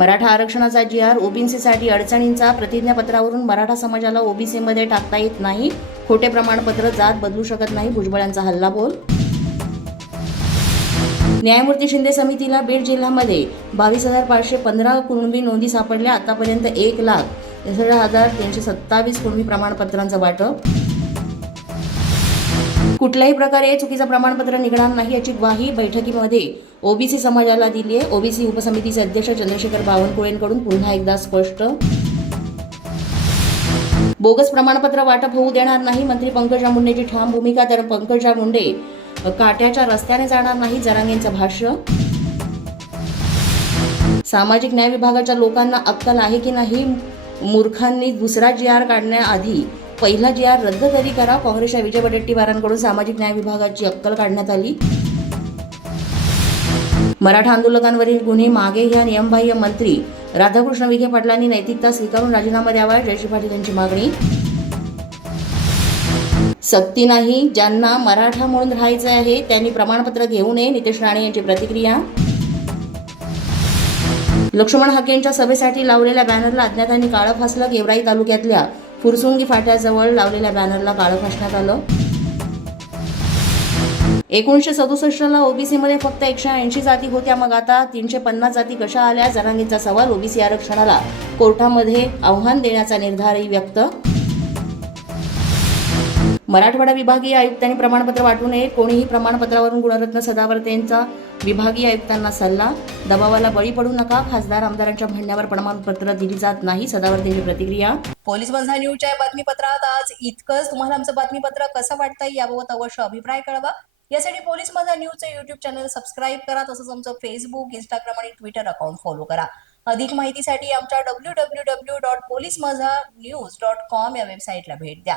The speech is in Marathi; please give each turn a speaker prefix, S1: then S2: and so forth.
S1: मराठा आरक्षणाचा जी आर ओबीसीसाठी अडचणींचा प्रतिज्ञापत्रावरून मराठा समाजाला ओबीसीमध्ये टाकता येत नाही. खोटे प्रमाणपत्र जात बदलू शकत नाही भुजबळांचा हल्लाबोल. न्यायमूर्ती शिंदे समितीला बीड जिल्ह्यामध्ये बावीस हजार पाचशे पंधरा कुणबी नोंदी सापडल्या आतापर्यंत एक लाख त्रेसष्ट हजार तीनशे सत्तावीस कुणबी प्रमाणपत्रांचं वाटप. कुठल्याही प्रकारे चुकीचं प्रमाणपत्र निघणार नाही याची ग्वाही बैठकीमध्ये ओबीसी समाजाला दिली आहे. ओबीसी उपसमितीचे अध्यक्ष चंद्रशेखर बावनकुळेंकडून पुन्हा एकदा स्पष्ट. बोगस प्रमाणपत्र वाटप होऊ देणार नाही. मंत्री पंकजा मुंडेची ठाम भूमिका तर पंकजा मुंडे काट्याच्या रस्त्याने जाणार नाही जरांगेंचं भाष्य. सामाजिक न्याय विभागाच्या लोकांना अक्कल आहे की नाही? मूर्खांनी दुसरा जी आर काढण्याआधी पहिला जी आर रद्द तरी करा काँग्रेसच्या विजय वडेट्टीवारांकडून सामाजिक न्याय विभागाची अक्कल काढण्यात आली. मराठा आंदोलकांवरील गुन्हे मागे घ्या नियमबाह्य मंत्री राधाकृष्ण विखे पाटलांनी नैतिकता स्वीकारून राजीनामा द्यावा जयश्री पाटील यांची मागणी. सक्ती नाही ज्यांना मराठा म्हणून राहायचं आहे त्यांनी प्रमाणपत्र घेऊ नये नितेश राणे यांची प्रतिक्रिया. लक्ष्मण हाकेंच्या सभेसाठी लावलेल्या बॅनरला अज्ञातांनी काळं फासलं गेवराई तालुक्यातल्या फुरसुंगी फाट्याजवळ लावलेल्या बॅनरला काळं फासण्यात आलं. एकोणीसशे सदुसष्टला ओबीसीमध्ये फक्त एकशे ऐंशी जाती होत्या मग आता तीनशे पन्नास जाती कशा आल्या? जरांगीचा सवाल ओबीसी आरक्षणाला. कोर्टामध्ये आव्हान देण्याचा निर्धारही व्यक्त मराठवाडा विभागीय आयुक्तांनी प्रमाणपत्र वाटू नये. कोणीही प्रमाणपत्रावरून गुणरत्न सदावर्तेंचा विभागीय आयुक्तांना सल्ला. दबावाला बळी पडू नका. खासदार आमदारांच्या म्हणण्यावर प्रमाणपत्र दिली जात नाही. सदावर्तेंची प्रतिक्रिया.
S2: पोलीस बंधा न्यूजच्या बातमीपत्रात आज इतकंच. तुम्हाला आमचं बातमीपत्र कसं वाटतंय याबाबत अवश्य अभिप्राय कळवा. यासाठी पोलीस माझा न्यूजचं युट्यूब चॅनल सबस्क्राईब करा. तसंच आमचं फेसबुक इंस्टाग्राम आणि ट्विटर अकाउंट फॉलो करा. अधिक माहितीसाठी आमच्या W W W dot police Majha news dot com या वेबसाईटला भेट द्या.